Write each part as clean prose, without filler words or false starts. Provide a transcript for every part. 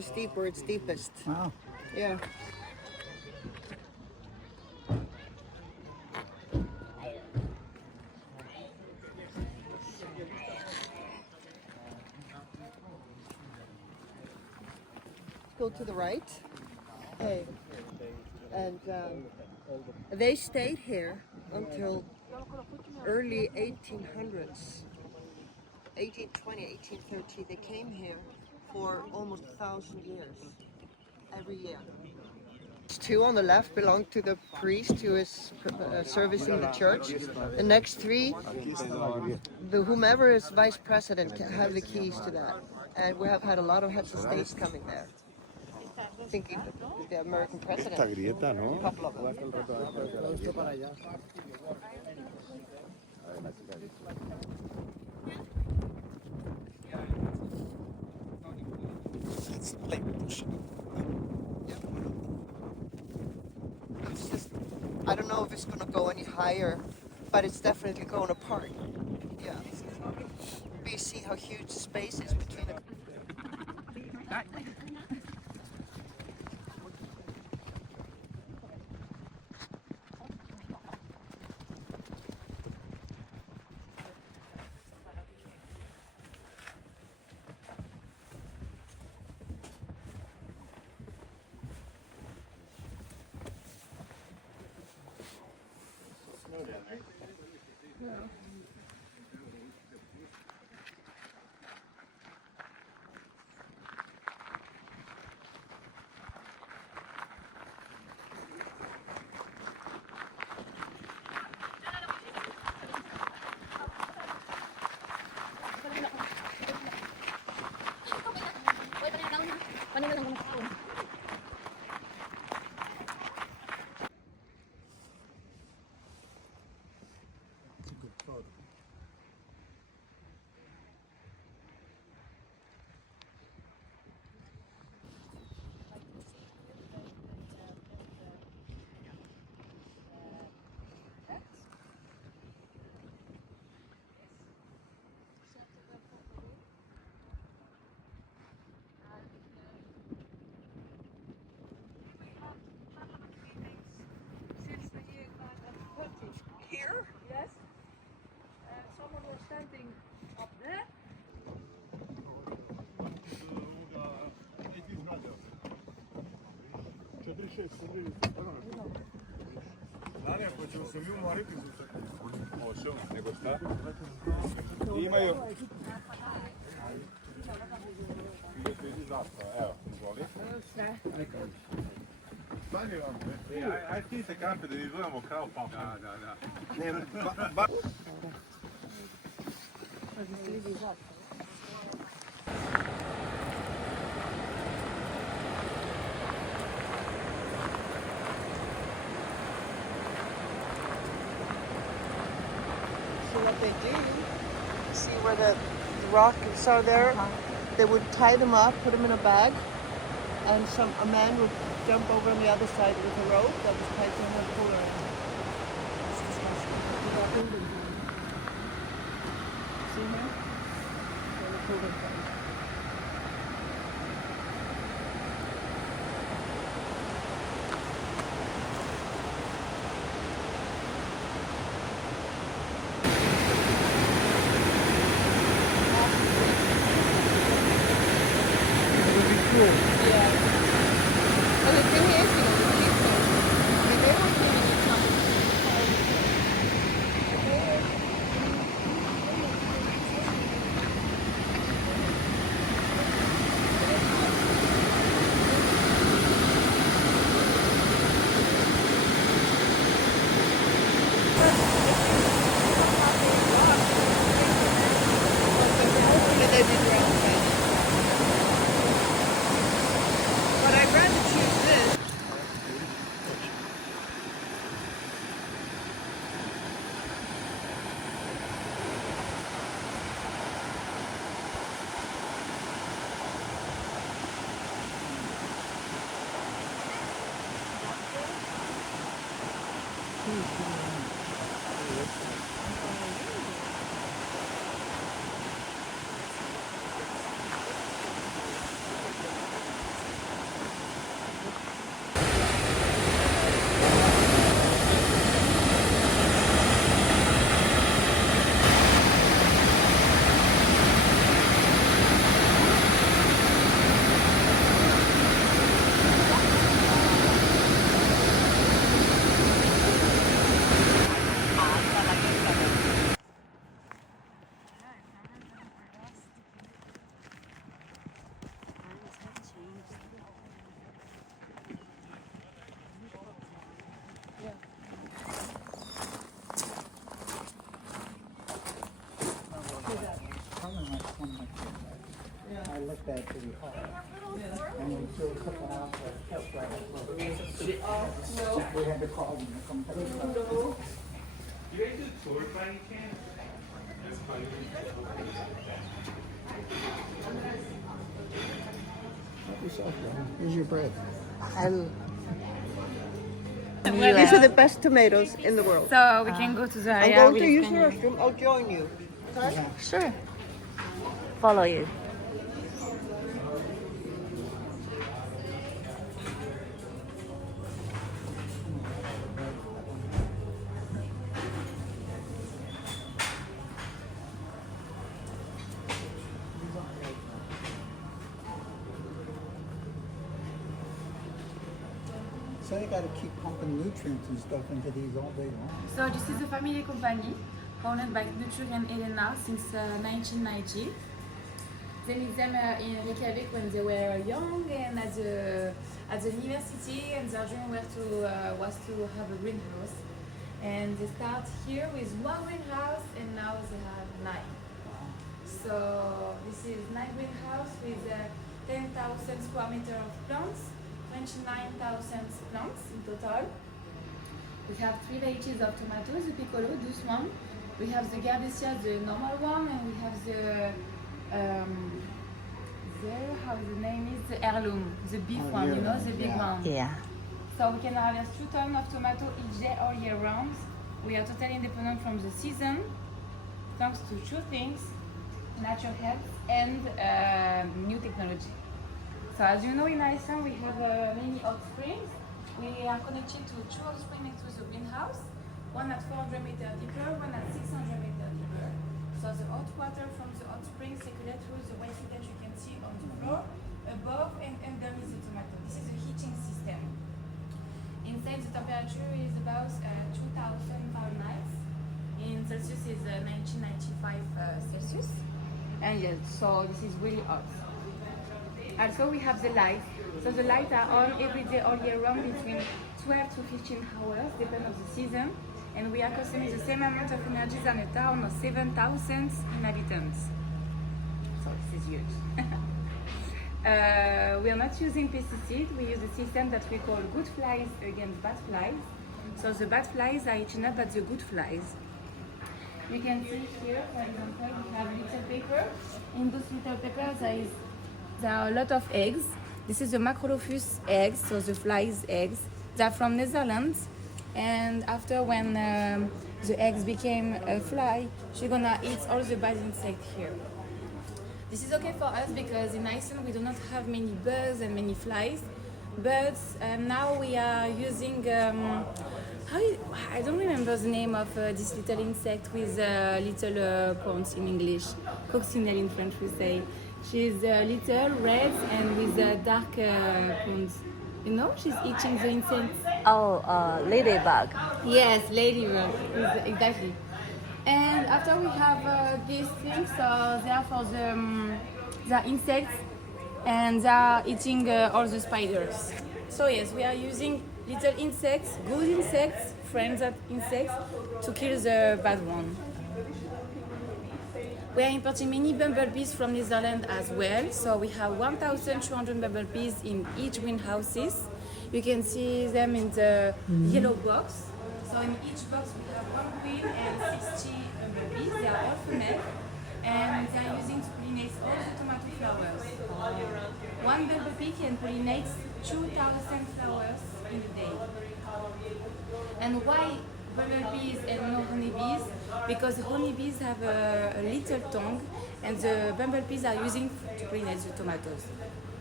too steep where it's deepest. Wow. Yeah. Go to the right. Hey. And they stayed here until early 1800s. 1820, 1830, they came here for almost 1,000 years, every year. Two on the left belong to the priest who is servicing the church. The next three, whomever is vice president can have the keys to that. And we have had a lot of heads of states coming there. Thinking the American president. Esta grieta, ¿no? A couple of them. It's like pushing. It's just, I don't know if it's going to go any higher, but it's definitely going apart. Yeah. But you see how huge the space is between the... Here? Yes. Someone was standing up there. Imaju. Evo, izvoli. Aj ti se kape da izgledamo kao papa. Da. So what they do, see where the rocks are there? They would tie them up, put them in a bag, and a man would jump over on the other side with a rope that was tied to him and pull her in. It's disgusting. See here? Where they pulled her from. looked at pretty hard. And we threw a couple out that kept right up. We had to call them to come take them. You guys do tours by any chance? That's funny. Help yourself, Dad. Here's your bread. These are the best tomatoes in the world. So we can go to the I'm area. going we to use the can- restroom. I'll join you. Okay? Sure. Follow you. So they got to keep pumping nutrients and stuff into these all day long. So this is a family company owned by Knut and Elena since 1990. They met them in Reykjavik when they were young and at the university, and their dream was to have a greenhouse. And they start here with one greenhouse and now they have 9. So this is 9 greenhouse with 10,000 square meter of plants, 29,000 plants in total. We have 3 varieties of tomatoes, the piccolo, this one. We have the gardesia, the normal one, and we have the how the name is, the heirloom, the big one, you know, the big one. Yeah. So we can harvest 2 tons of tomato each day all year round. We are totally independent from the season, thanks to 2 things: natural health and new technology. So as you know, in Iceland we have many hot springs. We are connected to 2 hot springs next to the greenhouse, one at 400 meters deeper, one at 600 meters deeper. So the hot water from the hot spring circulates through the waste that you can see on the floor, above and underneath the tomato. This is a heating system. Inside the temperature is about 2000 Fahrenheit. In Celsius is 1995 Celsius. And yes, so this is really hot. Also we have the lights. So the lights are on every day all year round between 12 to 15 hours, depending on the season. And we are consuming the same amount of energy than a town of 7,000 inhabitants. So this is huge. We are not using pesticides. We use a system that we call good flies against bad flies. So the bad flies are eating up at the good flies. You can see here, for example, we have little paper. In those little papers there are a lot of eggs. This is the Macrolophus eggs, so the flies' eggs. They are from Netherlands. And after when the eggs became a fly, she's gonna eat all the bad insects here. This is okay for us because in Iceland we do not have many birds and many flies. But now we are using, I don't remember the name of this little insect with little points in English. Coccinelle in French we say. She's little, red and with dark points. You know, she's eating the insects. Oh, ladybug. Yes, ladybug, exactly. And after we have these things, so they are for the insects, and they are eating all the spiders. So yes, we are using little insects, good insects, friends of insects, to kill the bad one. We are importing many bumblebees from Netherlands as well. So we have 1,200 bumblebees in each greenhouses. You can see them in the yellow box. So in each box we have 1 queen and 60 bumblebees. They are all female, and they are using to pollinate all the tomato flowers. 1 bumblebee can pollinate 2,000 flowers in a day. And why bumblebees and no honeybees? Because the honeybees have a little tongue, and the bumblebees are using to pollinate the tomatoes.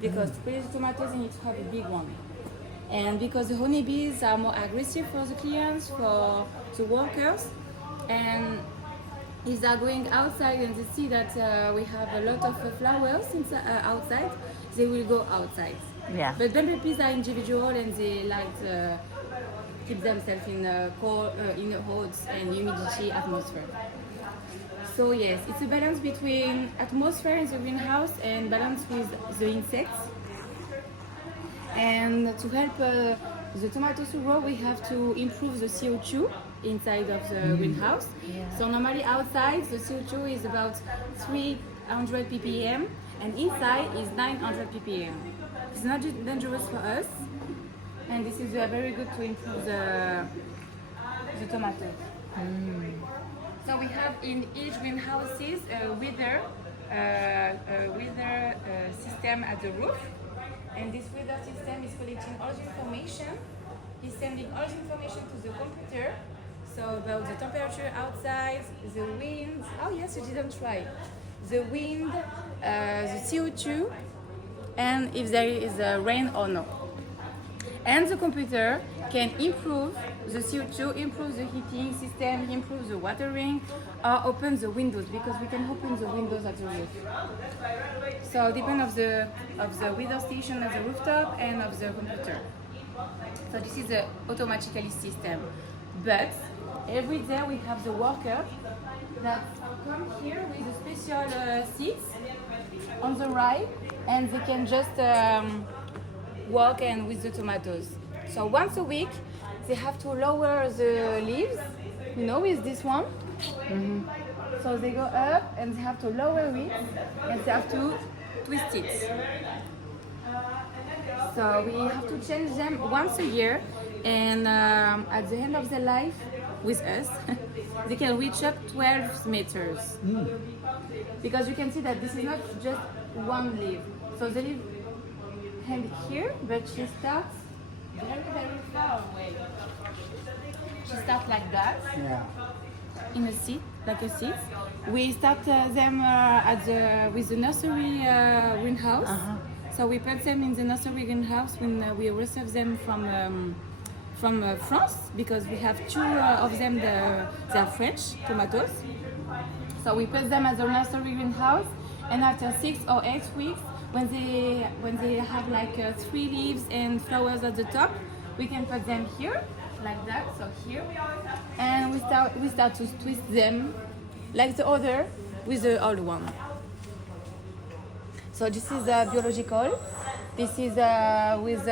Because to pollinate the tomatoes, you need to have a big one. And because the honeybees are more aggressive for the clients, for the workers, and if they are going outside and they see that we have a lot of flowers outside, they will go outside. Yeah. But bumblebees are individual and they like keep themselves in cold, in a hot and humidity atmosphere. So yes, it's a balance between atmosphere in the greenhouse and balance with the insects. And to help the tomatoes to grow, we have to improve the CO2 inside of the greenhouse. So normally outside the CO2 is about 300 ppm, and inside is 900 ppm. It's not dangerous for us, and this is very good to improve the tomatoes. So we have in each greenhouses a weather system at the roof, and this weather system is collecting all the information. It's sending all the information to the computer. So about the temperature outside, the wind. Oh yes, you didn't try. The wind, the CO2, and if there is rain or no. And the computer can improve the CO2, improve the heating system, improve the watering, or open the windows, because we can open the windows at the roof. So depend of the weather station at the rooftop and of the computer. So this is the automatically system. But every day we have the worker that come here with a special seats on the right, and they can just walk and with the tomatoes. So once a week they have to lower the leaves, you know, with this one. So they go up and they have to lower it, and they have to twist it. So we have to change them once a year, and at the end of their life with us, they can reach up 12 meters. Because you can see that this is not just one leaf. So the leaf ends here, but she starts very, very far away. She starts like that, Yeah. in a seat, like a seat. We start them with the nursery greenhouse. So we put them in the nursery greenhouse when we receive them from France, because we have two of them. They are French tomatoes. So we put them at the nursery greenhouse, and after 6 or 8 weeks, when they have like 3 leaves and flowers at the top, we can put them here, like that. So here, and we start to twist them, like the other with the old one. So this is biological. This is with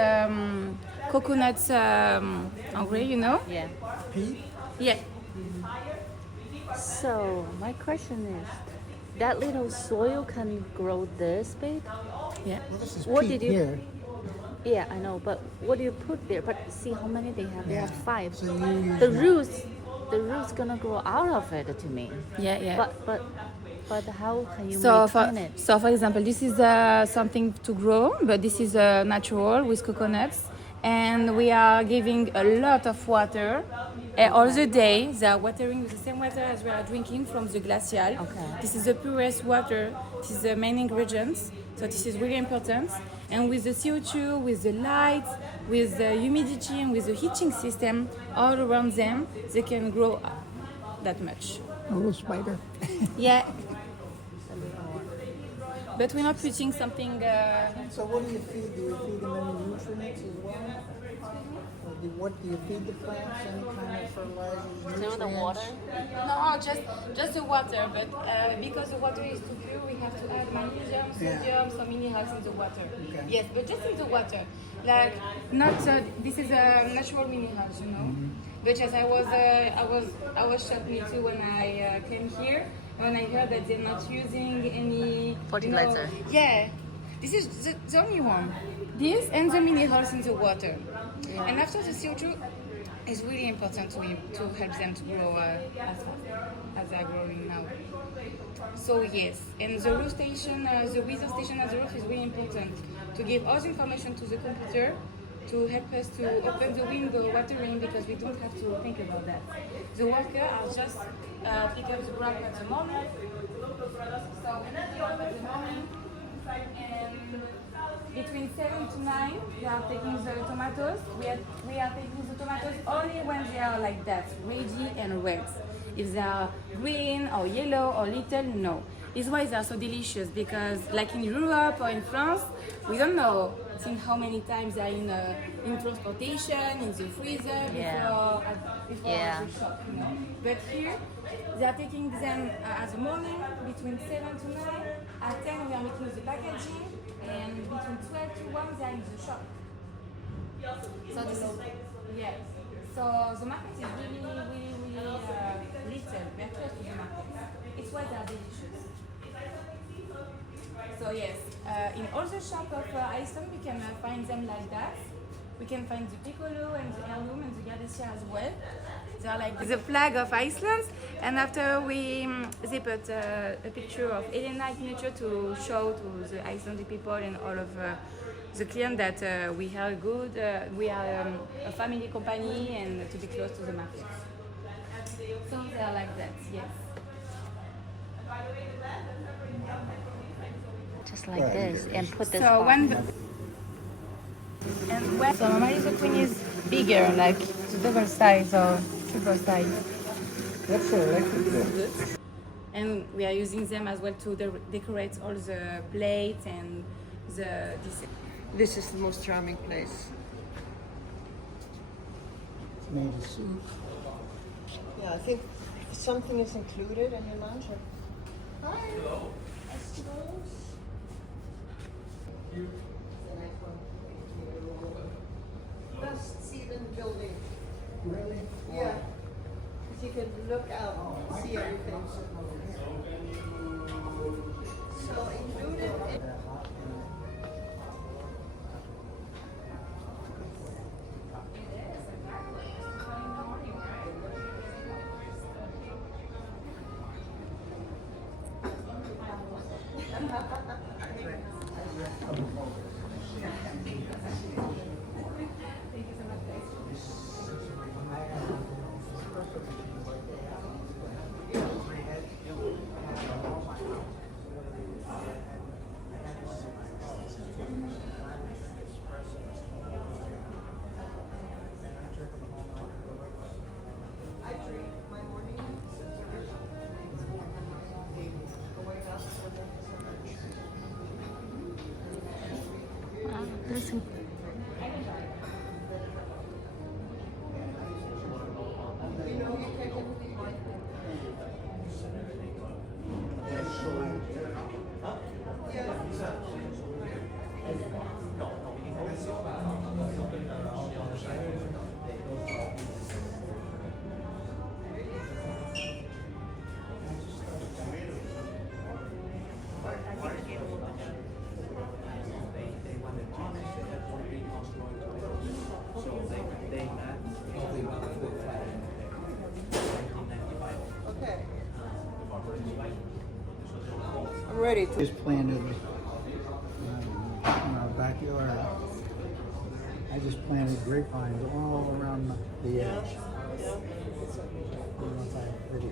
coconuts engrais, you know? Yeah. Pete? Yeah. So my question is, that little soil can grow this big? Yeah. Well, this is What Pete did you- here. Yeah, I know, but what do you put there? But see how many they have? They have 5. So you use The roots gonna grow out of it to me. Yeah, yeah. But how can you So maintain it? for example, this is something to grow, but this is natural with coconuts, and we are giving a lot of water all the day. They are watering with the same water as we are drinking from the glacial. Okay. This is the purest water. This is the main ingredients. So this is really important. And with the CO2, with the light, with the humidity, and with the heating system all around them, they can grow that much. a little spider. Yeah. But we're not putting something. So what do you feed? Do you feed them any nutrients as well? Or what do you feed the plants? Any kind of fertilizers, nutrients? the water? No, just the water. But because the water is too pure, we have to add magnesium, sodium, some minerals in the water. Okay. Yes, but just in the water. Like not. This is natural minerals, you know. But yes, I was shocked me too when I came here. When I heard that they're not using any Fertilizer. Yeah, this is the only one. This and the minerals in the water. And after the CO2 is really important to help them to grow as they're growing now. So yes, and the roof station, the weather station at the roof is really important to give all the information to the computer to help us to open the window watering, because we don't have to think about that. The workers are just pick up the crop at the moment. So when they pick up at the moment, and between 7 to 9, we are taking the tomatoes. We are taking the tomatoes only when they are like that, ready and red. If they are green or yellow or little, no. It's why they are so delicious, because like in Europe or in France, we don't know how many times they are in transportation, in the freezer, before Yeah. the shop, you know. But here, they are taking them at the morning, between 7 to 9. At 10, we are making the packaging, and between 12 to 1, they are in the shop. So this is, yeah. So the market is really little. We are close to the market. It's why they are delicious. So yes. the shop of Iceland, we can find them like that. We can find the piccolo and the heirloom and the gardesia as well. They are like the flag of Iceland. And after they put a picture of Elena in nature to show to the Icelandic people and all of the clients that we are good, we are a family company and to be close to the market. So they are like that, yes. Just like this, and put this So on. So normally the queen is bigger, like the double size or triple size. What's the electric bill? And we are using them as well to decorate all the plates and this. This is the most charming place. It's made of soup. Yeah, I think something is included in your lunch. Hi. Hello. I suppose. Best seat in the building. Really? Yeah. Because you can look out and see everything. So included in ready to. Just planted in our backyard. I just planted grapevines all around the edge. Yeah. I don't know if I have pretty.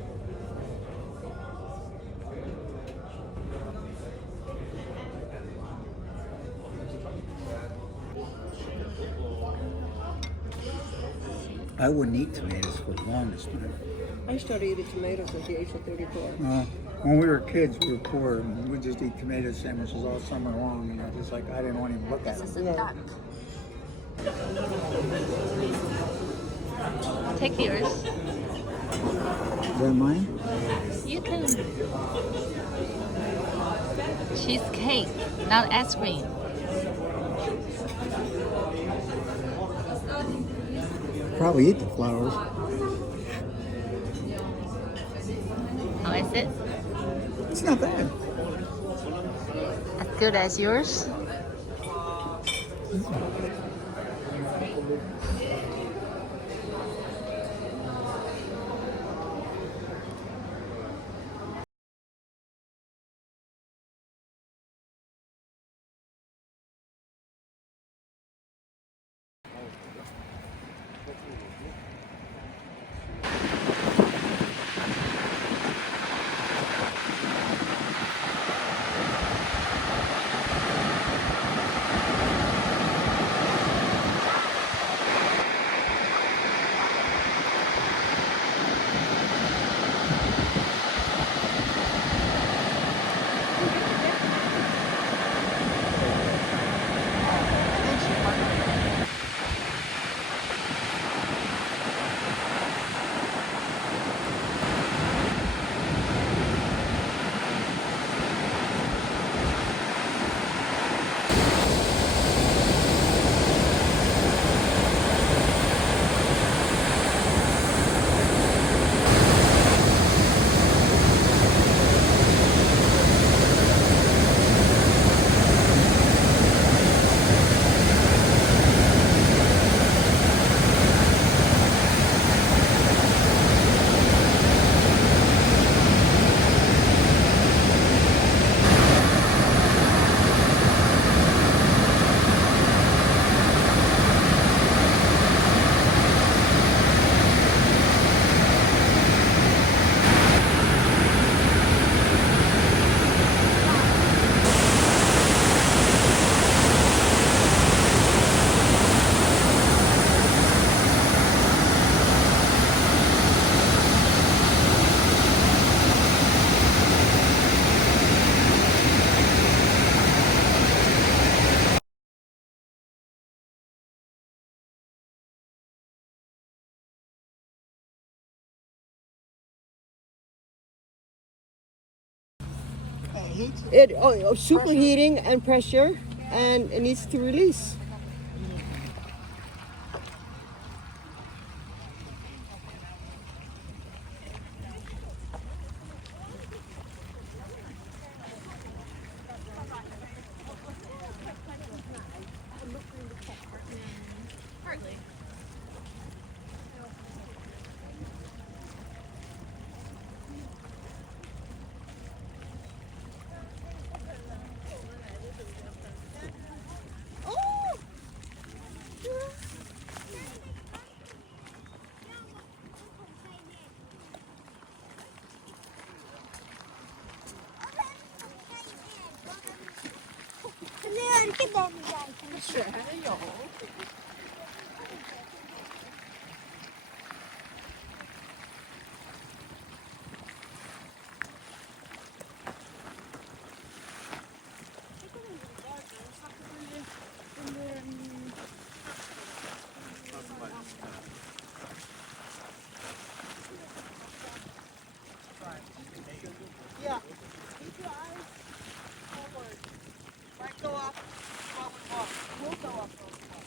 I wouldn't eat tomatoes for the longest time. I started eating tomatoes at the age of 34. When we were kids, we were poor, and we just eat tomato sandwiches all summer long, and I didn't want to even look at This them. is a duck. Take yours. Is that mine? You can. Cheesecake, not ice cream. Probably eat the flowers. How is it? It's not bad. As good as yours? heat? Superheating and pressure, and it needs to release. Yeah. Keep your eyes forward. Might go up while we walk. We'll go up while we walk.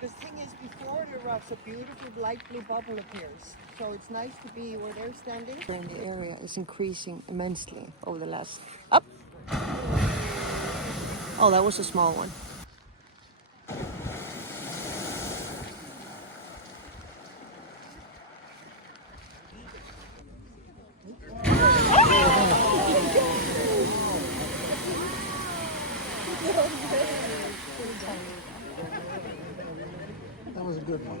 The thing is, before it erupts, a beautiful light blue bubble appears. So it's nice to be where they're standing. And the area is increasing immensely over the last... Up! Oh, that was a small one. That was a good one.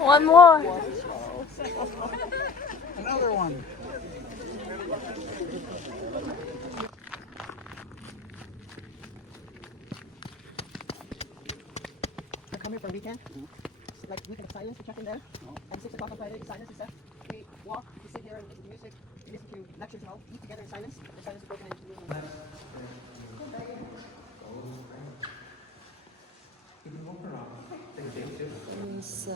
One more. Another one. We're coming for a weekend. It's like weekend of silence. We check in there. And 6 o'clock on Friday, silence is set. We walk, we sit here and listen to music. We listen to lectures and all. Eat together in silence. The silence is broken into movement. This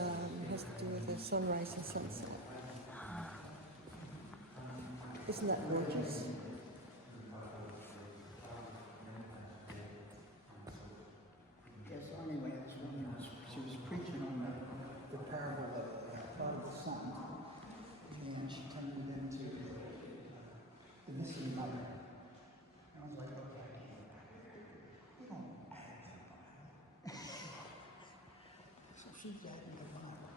has to do with the sunrise and sunset. Isn't that gorgeous? Yeah, so anyway, this woman she was preaching on the parable of the son, and she turned it into the missing mother. And I was like, okay, we don't act. So she got me the Bible.